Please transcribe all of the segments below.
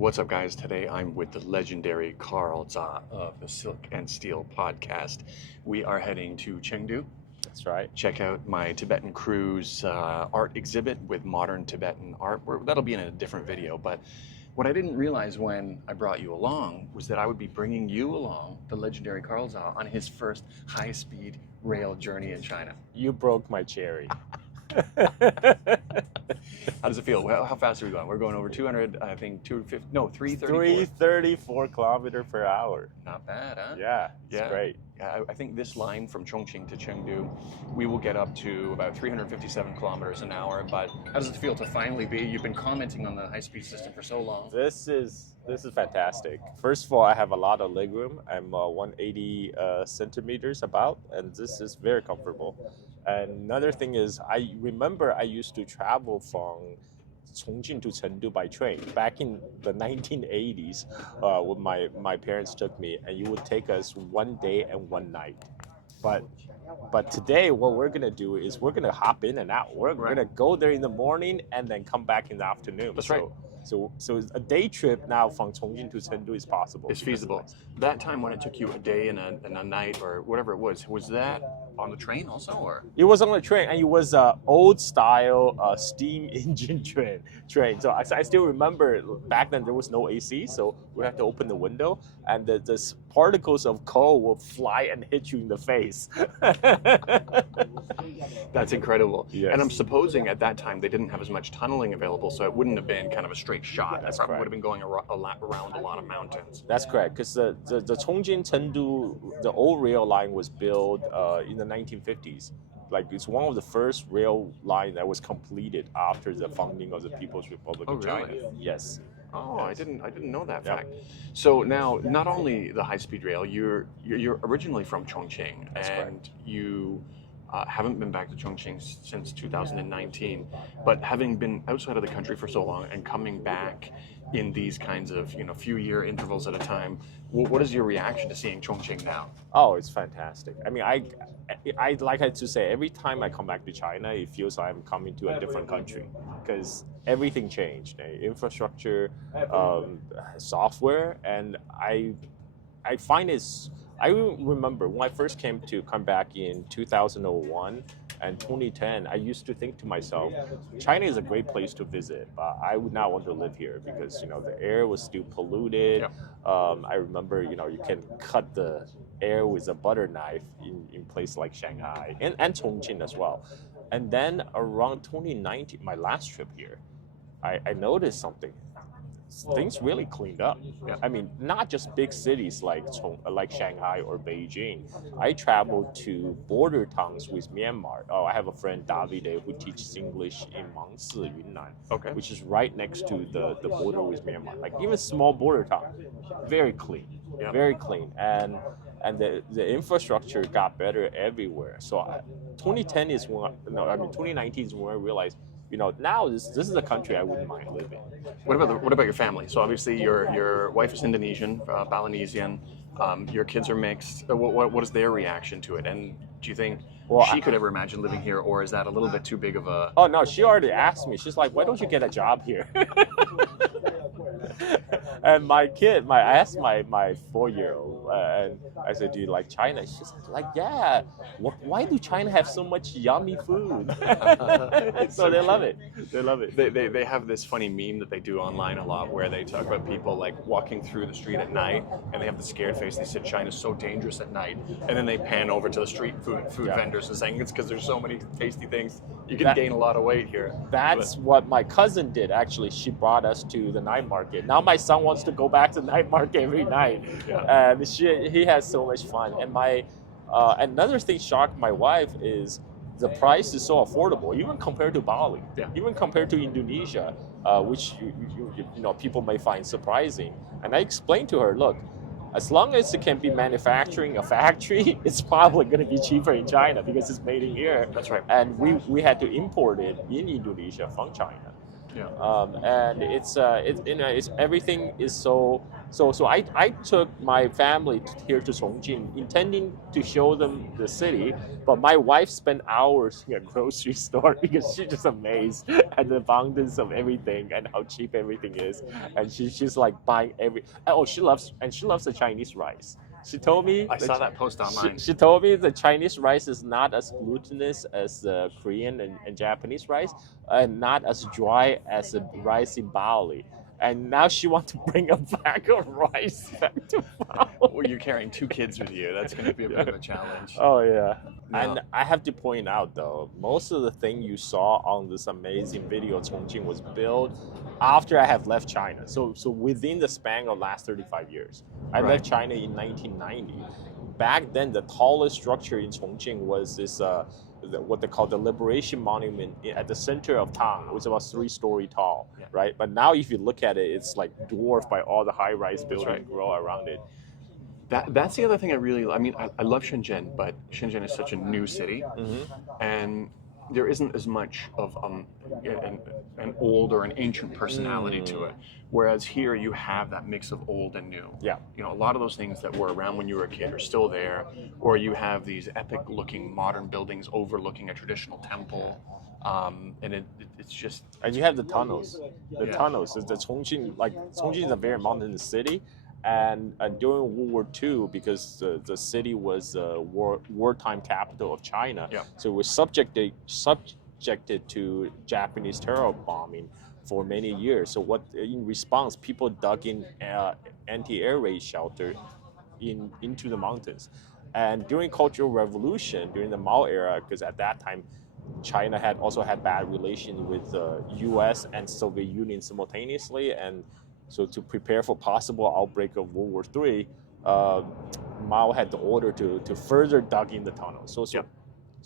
What's up, guys? Today I'm with the legendary Carl Zha of the Silk and Steel podcast. We are heading to Chengdu. That's right. Check out my Tibetan cruise art exhibit with modern Tibetan art. That'll be in a different video, but what I didn't realize when I brought you along was that I would be bringing you along, the legendary Carl Zha, on his first high-speed rail journey in China. You broke my cherry. How does it feel? Well, how fast are we going? We're going over 200, I think 250, no, 334. 334 kilometers per hour. Not bad, huh? Yeah, it's great. Yeah, I think this line from Chongqing to Chengdu, we will get up to about 357 kilometers an hour. But how does it feel to finally be? You've been commenting on the high-speed system for so long. This is fantastic. First of all, I have a lot of legroom. I'm 180 centimeters about, and this is very comfortable. And another thing is, I remember I used to travel from Chongqing to Chengdu by train back in the 1980s when my parents took me, and it would take us 1 day and 1 night. But today what we're going to do is we're going to hop in and out. We're going to go there in the morning and then come back in the afternoon. That's right. So a day trip now from Chongqing to Chengdu is possible. It's feasible. That time when it took you a day and a night or whatever it was that on the train also, or? It was on the train, and it was an old style steam engine train. So I still remember back then there was no AC, so we had to open the window, and the particles of coal will fly and hit you in the face. That's incredible. Yes. And I'm supposing at that time they didn't have as much tunneling available, so it wouldn't have been kind of a straight shot. That's it probably correct. would have been going around a lot of mountains. That's correct, because the Chongqing Chengdu, the old rail line was built in the 1950s. Like, it's one of the first rail line that was completed after the founding of the People's Republic of China. Really? Yes. Oh, Yes. I didn't know that Yep. fact. So now, not only the high-speed rail, you're originally from Chongqing, That's and correct. you haven't been back to Chongqing since 2019. But having been outside of the country for so long and coming back in these kinds of few-year intervals at a time, what is your reaction to seeing Chongqing now? Oh, it's fantastic. I mean, I like to say, every time I come back to China, it feels like I'm coming to a different country because everything changed. Infrastructure, software, and I find it's. I remember when I first come back in 2001 and 2010, I used to think to myself, China is a great place to visit, but I would not want to live here because the air was still polluted. Yep. I remember you can cut the air with a butter knife in places like Shanghai and Chongqing as well. And then around 2019, my last trip here, I noticed something. Things really cleaned up. Yeah. I mean, not just big cities like Shanghai or Beijing. I traveled to border towns with Myanmar. Oh, I have a friend, Davide, who teaches English in Mangsi, Yunnan, Okay. which is right next to the border with Myanmar. Like, even small border town, very clean, Yeah. very clean. And the infrastructure got better everywhere. So 2019 is when I realized, now this is a country I wouldn't mind living. What about your family? So obviously your wife is Indonesian, Balinesian. Your kids are mixed. What is their reaction to it? And do you think she could ever imagine living here, or is that a little bit too big of a? Oh no, she already asked me. She's like, "Why don't you get a job here?" And I asked my 4-year-old, and I said, "Do you like China?" She's like, "Yeah. Why do China have so much yummy food?" So they love it. They love it. They have this funny meme that they do online a lot where they talk about people like walking through the street at night and they have the scared face. They said China's so dangerous at night, and then they pan over to the street food vendors and saying it's because there's so many tasty things. You can gain a lot of weight here. That's what my cousin did, actually. She brought us to the night market. Now my son wants to go back to the night market every night. Yeah. And he has so much fun. And another thing shocked my wife is the price is so affordable, even compared to Bali, even compared to Indonesia, which people may find surprising. And I explained to her, look, as long as it can be manufacturing a factory, it's probably going to be cheaper in China because it's made in here. That's right. And we had to import it in Indonesia from China. Yeah. And it's it's everything is so I took my family here to Chongqing, intending to show them the city, but my wife spent hours in a grocery store because she's just amazed at the abundance of everything and how cheap everything is, and she's like buying she loves the Chinese rice. She told me I saw that post online. she told me the Chinese rice is not as glutinous as the Korean and Japanese rice, and not as dry as the rice in Bali. And now she wants to bring a bag of rice back to Bali. Well, you're carrying 2 kids with you. That's going to be a bit of a challenge. Oh yeah. No. And I have to point out though, most of the thing you saw on this amazing video, Chongqing, was built after I have left China. So within the span of last 35 years. I Right. left China in 1990. Back then, the tallest structure in Chongqing was this what they call the Liberation Monument at the center of town. It was about 3-story tall, Yeah. right? But now, if you look at it, it's like dwarfed by all the high-rise buildings right. grow around it. That's the other thing I mean, I love Shenzhen, but Shenzhen is such a new city, and there isn't as much of an old or an ancient personality to it. Whereas here you have that mix of old and new. Yeah. You know, a lot of those things that were around when you were a kid are still there, or you have these epic-looking modern buildings overlooking a traditional temple, and it's just. And you have the tunnels. The Yeah. tunnels. The Chongqing, Chongqing is a very mountainous city, and during World War II, because the city was the wartime capital of China, Yeah. so it was subjected to Japanese terror bombing for many years. So in response, people dug in anti-air raid shelter into the mountains. And during Cultural Revolution, during the Mao era, because at that time China had also had bad relations with the U.S. and Soviet Union simultaneously, and so to prepare for possible outbreak of World War III, Mao had the order to further dug in the tunnels. So Yep.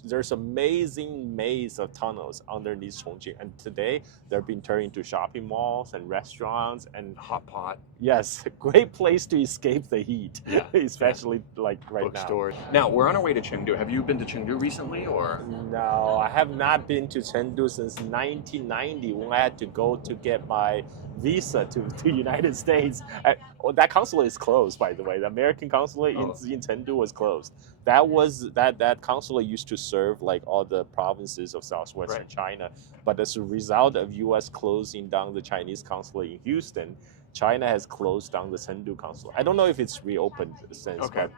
there's amazing maze of tunnels underneath Chongqing, and today they're being turned into shopping malls and restaurants and Hot pot. yes, a great place to escape the heat, Yeah. especially like right Bookstore. Now we're on our way to Chengdu. Have you been to Chengdu recently, or? now. No, I have not been to Chengdu since 1990 when I had to go to get my visa to United States. That consulate is closed, by the way. The American consulate in Chengdu was closed. That consulate used to serve like all the provinces of southwestern Right. China, but as a result of U.S. closing down the Chinese consulate in Houston, China has closed down the Chengdu consulate. I don't know if it's reopened since, Okay.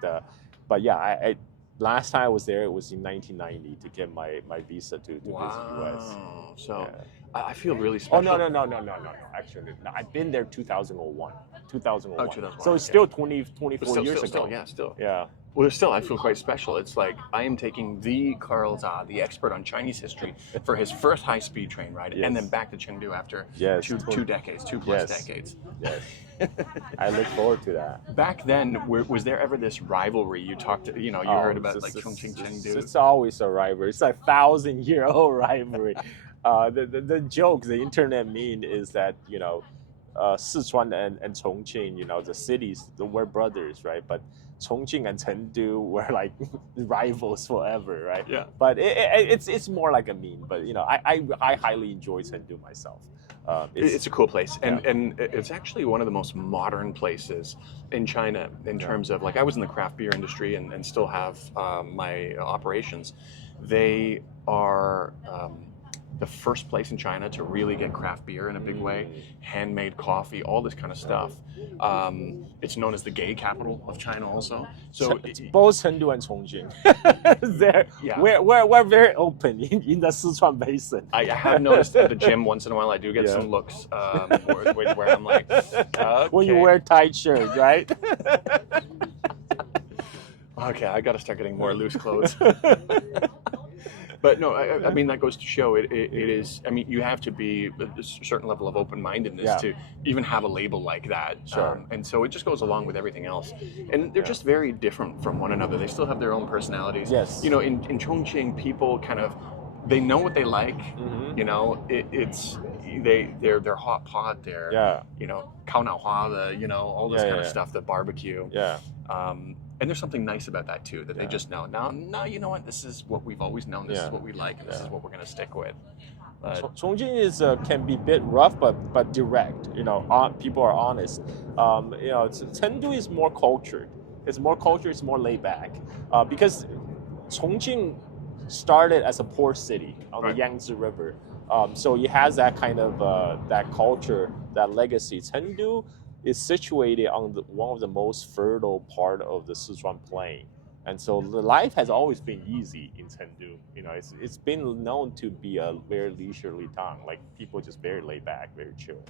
but yeah, I last time I was there, it was in 1990 to get my visa to visit U.S. Wow. So Yeah. I feel really special. Oh no! Actually, no, I've been there 2001. 2001. Oh, 2001, So it's okay. still 24 But still, years still, ago. yeah, still. Yeah. Well, still, I feel quite special. It's like I am taking the Carl Zha, the expert on Chinese history, for his first high-speed train ride, Yes. and then back to Chengdu after Yes, two decades, 2+ Yes. decades. Yes. I look forward to that. Back then, was there ever this rivalry? You talked, you heard about like Chongqing, Chengdu. It's always a rivalry. It's a 1,000-year-old rivalry. The joke, the internet meme is that Sichuan and Chongqing, the cities, we're brothers, right? But Chongqing and Chengdu were like rivals forever, right? Yeah. But it's more like a meme. But I highly enjoy Chengdu myself. It's a cool place, and it's actually one of the most modern places in China in terms of like I was in the craft beer industry and still have my operations. They are the first place in China to really get craft beer in a big way, handmade coffee, all this kind of stuff. It's known as the gay capital of China also. So it's both Chengdu and Chongqing. Yeah. We're very open in the Sichuan Basin. I have noticed at the gym once in a while I do get Yeah. some looks where I'm like, okay. When you wear tight shirt, right? Okay, I got to start getting more loose clothes. But no, I mean, that goes to show it is, I mean, you have to be a certain level of open-mindedness Yeah. to even have a label like that. Sure. And so it just goes along with everything else. And they're just very different from one another. They still have their own personalities. Yes. In Chongqing, people they know what they like. Mm-hmm. They're hot pot, they're, Yeah. kao nao hua, all this Yeah, kind of yeah. stuff, the barbecue. Yeah. And there's something nice about that too, that they Yeah. just know. Now, you know what? This is what we've always known. This is Yeah. what we like, and this Yeah. is what we're going to stick with. Chongqing is can be a bit rough, but direct. You know, people are honest. You know, Chengdu is more cultured. It's more cultured. It's more laid back. Because Chongqing started as a port city on the Right. Yangtze River, so it has that kind of that culture, that legacy. Chengdu is situated on one of the most fertile part of the Sichuan plain. And so the life has always been easy in Chengdu. You know, it's been known to be a very leisurely town. Like people just very laid back, very chill.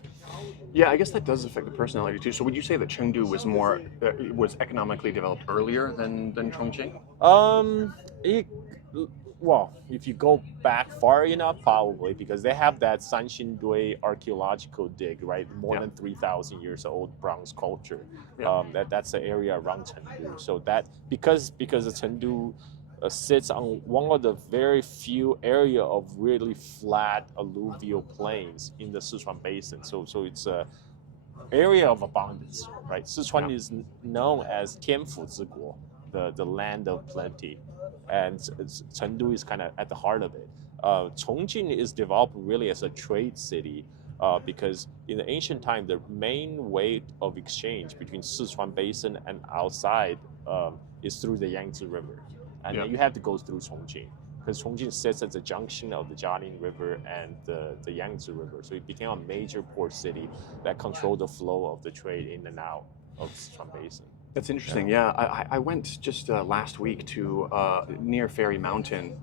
Yeah, I guess that does affect the personality too. So would you say that Chengdu was more was economically developed earlier than Chongqing? It, well, if you go back far enough, probably because they have that Sanxindui archaeological dig, right? More Yeah. than 3,000 years old bronze culture. Yeah. That's the area around Chengdu. So that because the Chengdu sits on one of the very few area of really flat alluvial plains in the Sichuan Basin. So it's a area of abundance, right? Sichuan is known as Tianfu Ziguo, the land of plenty, and Chengdu is kind of at the heart of it. Chongqing is developed really as a trade city because in the ancient time, the main way of exchange between Sichuan Basin and outside is through the Yangtze River, and then you have to go through Chongqing. Because Chongqing sits at the junction of the Jialing River and the Yangtze River. So it became a major port city that controlled the flow of the trade in and out of the Sichuan Basin. That's interesting. Yeah, I went just last week to near Fairy Mountain.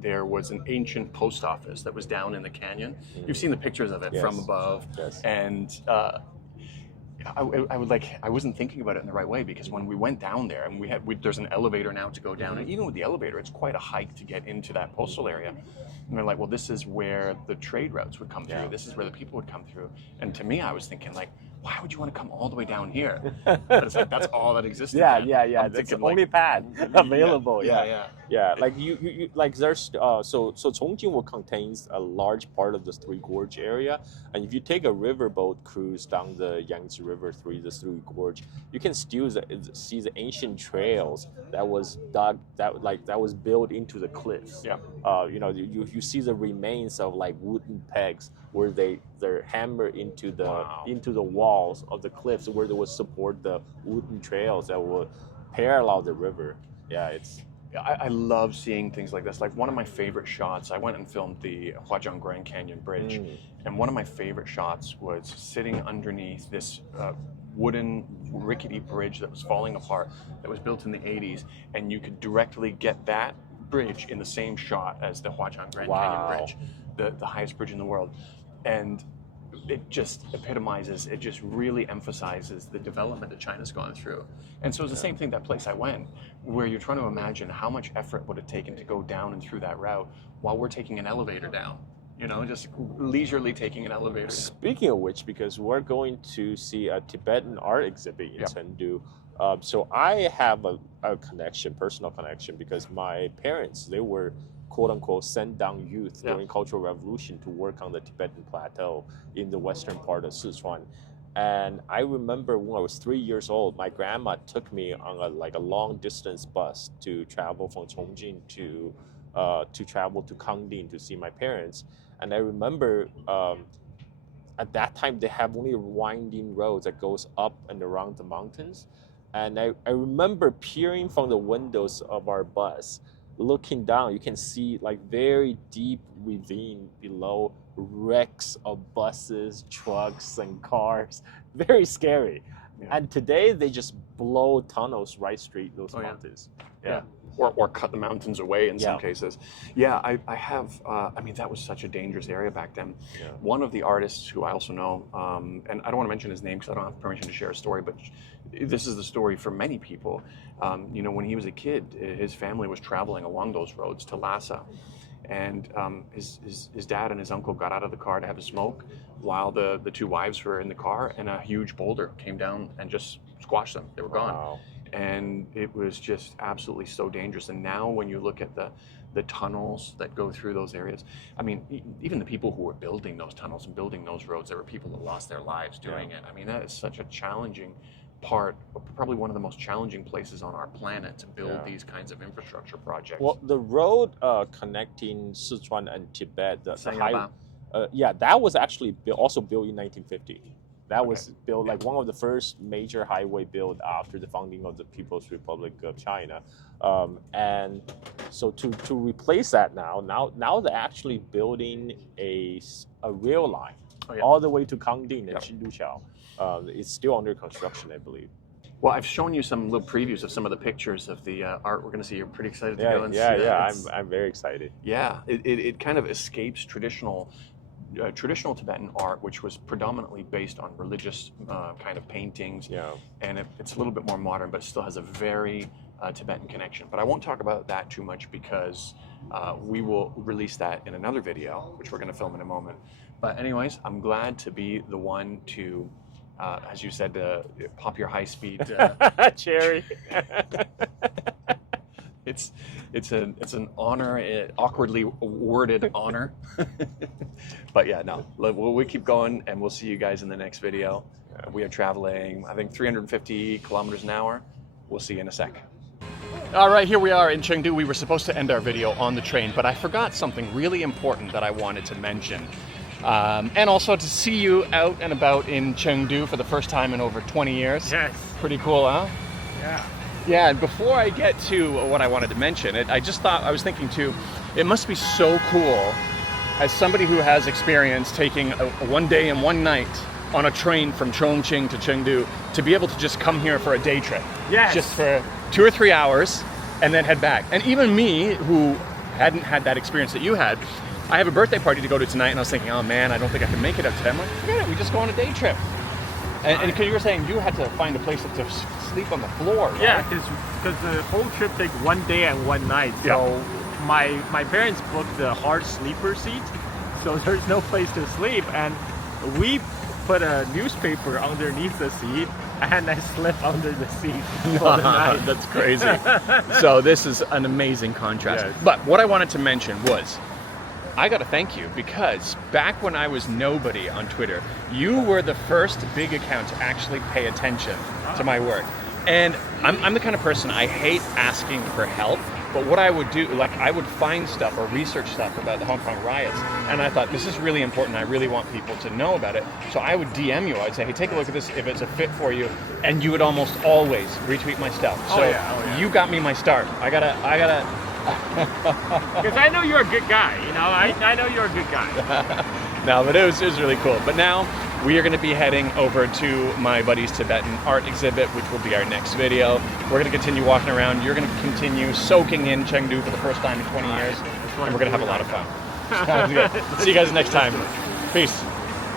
There was an ancient post office that was down in the canyon. You've seen the pictures of it from above, and I wasn't thinking about it in the right way because when we went down there and there's an elevator now to go down, and even with the elevator, it's quite a hike to get into that postal area. And they're like, well, this is where the trade routes would come through. This is where the people would come through. And to me, I was thinking like, why would you want to come all the way down here? But it's like that's all that existed. Yeah. That's the only path available. Yeah. Like you like there's so Chongqing will contains a large part of the Three Gorge area, and if you take a riverboat cruise down the Yangtze River through the Three Gorge, you can still see the ancient trails that was dug that was built into the cliffs. You know, you see the remains of like wooden pegs where they're hammered into the walls of the cliffs where they would support the wooden trails that would parallel the river. Yeah, it's. I love seeing things like this. Like one of my favorite shots, I went and filmed the Huazhang Grand Canyon Bridge, and one of my favorite shots was sitting underneath this wooden rickety bridge that was falling apart, that was built in the 80s, and you could directly get that bridge in the same shot as the Huazhang Grand Canyon Bridge, the highest bridge in the world. And it just epitomizes, it just really emphasizes the development that China's gone through. And so it's the same thing, that place I went, where you're trying to imagine how much effort would it taken to go down and through that route while we're taking an elevator down. You know, just leisurely taking an elevator. Speaking of which, because we're going to see a Tibetan art exhibit in Chengdu, so I have a connection, personal connection, because my parents, they were quote-unquote sent down youth during Cultural Revolution to work on the Tibetan plateau in the western part of Sichuan. And I remember when I was 3 years old, my grandma took me on a long-distance bus to travel from Chongqing to travel to Kangding to see my parents. And I remember at that time they have only winding roads that goes up and around the mountains. And I remember peering from the windows of our bus, looking down, you can see like very deep ravine below, wrecks of buses, trucks, and cars. Very scary. And today they just blow tunnels right straight those mountains. Or cut the mountains away in some cases. I have, I mean, that was such a dangerous area back then. One of the artists who I also know, and I don't want to mention his name because I don't have permission to share a story, but this is the story for many people. You know, when he was a kid, his family was traveling along those roads to Lhasa. And his dad and his uncle got out of the car to have a smoke while the two wives were in the car, and a huge boulder came down and just squashed them. They were gone. And it was just absolutely so dangerous. And now when you look at the tunnels that go through those areas, I mean, even the people who were building those tunnels and building those roads, there were people that lost their lives doing it. I mean, that is such a challenging part, probably one of the most challenging places on our planet to build Yeah. these kinds of infrastructure projects. Well, the road connecting Sichuan and Tibet, the Sayaba. yeah, that was actually also built in 1950. That Okay. was built like one of the first major highway built after the founding of the People's Republic of China. And so to replace that now they're actually building a rail line all the way to Chongqing and Chengdu. It's still under construction, I believe. Well, I've shown you some little previews of some of the pictures of the art we're going to see. You're pretty excited to go and see that. Yeah, I'm very excited. Yeah, it kind of escapes traditional Tibetan art, which was predominantly based on religious kind of paintings. Yeah. And it's a little bit more modern, but it still has a very Tibetan connection. But I won't talk about that too much because we will release that in another video, which we're going to film in a moment. But anyways, I'm glad to be the one to, as you said, pop your high-speed cherry. It's an honor, awkwardly worded honor. But yeah, no, we'll keep going, and we'll see you guys in the next video. We are traveling, I think, 350 kilometers an hour. We'll see you in a sec. All right, here we are in Chengdu. We were supposed to end our video on the train, but I forgot something really important that I wanted to mention. And also to see you out and about in Chengdu for the first time in over 20 years. Yes. Pretty cool, huh? Yeah. Yeah, and before I get to what I wanted to mention, I was thinking too, it must be so cool as somebody who has experience taking a 1 day and 1 night on a train from Chongqing to Chengdu to be able to just come here for a day trip. Yes. Just for 2 or 3 hours and then head back. And even me, who hadn't had that experience that you had, I have a birthday party to go to tonight, and I was thinking, oh man, I don't think I can make it up today. I'm like, forget it, we just go on a day trip. And because you were saying you had to find a place to sleep on the floor, right? Yeah, because the whole trip takes 1 day and 1 night. So my parents booked the hard sleeper seat, so there's no place to sleep. And we put a newspaper underneath the seat, and I slept under the seat for the night. That's crazy. So this is an amazing contrast. Yes. But what I wanted to mention was, I got to thank you, because back when I was nobody on Twitter, you were the first big account to actually pay attention to my work. And I'm the kind of person, I hate asking for help, but what I would do, like I would find stuff or research stuff about the Hong Kong riots, and I thought, this is really important, I really want people to know about it. So I would DM you, I'd say, hey, take a look at this if it's a fit for you, and you would almost always retweet my stuff. So you got me my start. I gotta Because I know you're a good guy, you know, I know you're a good guy. No, but it was really cool. But now we are going to be heading over to my buddy's Tibetan art exhibit, which will be our next video. We're going to continue walking around. You're going to continue soaking in Chengdu for the first time in 20 years, and we're going to have a lot of fun. Sounds good. See you guys next time. Peace.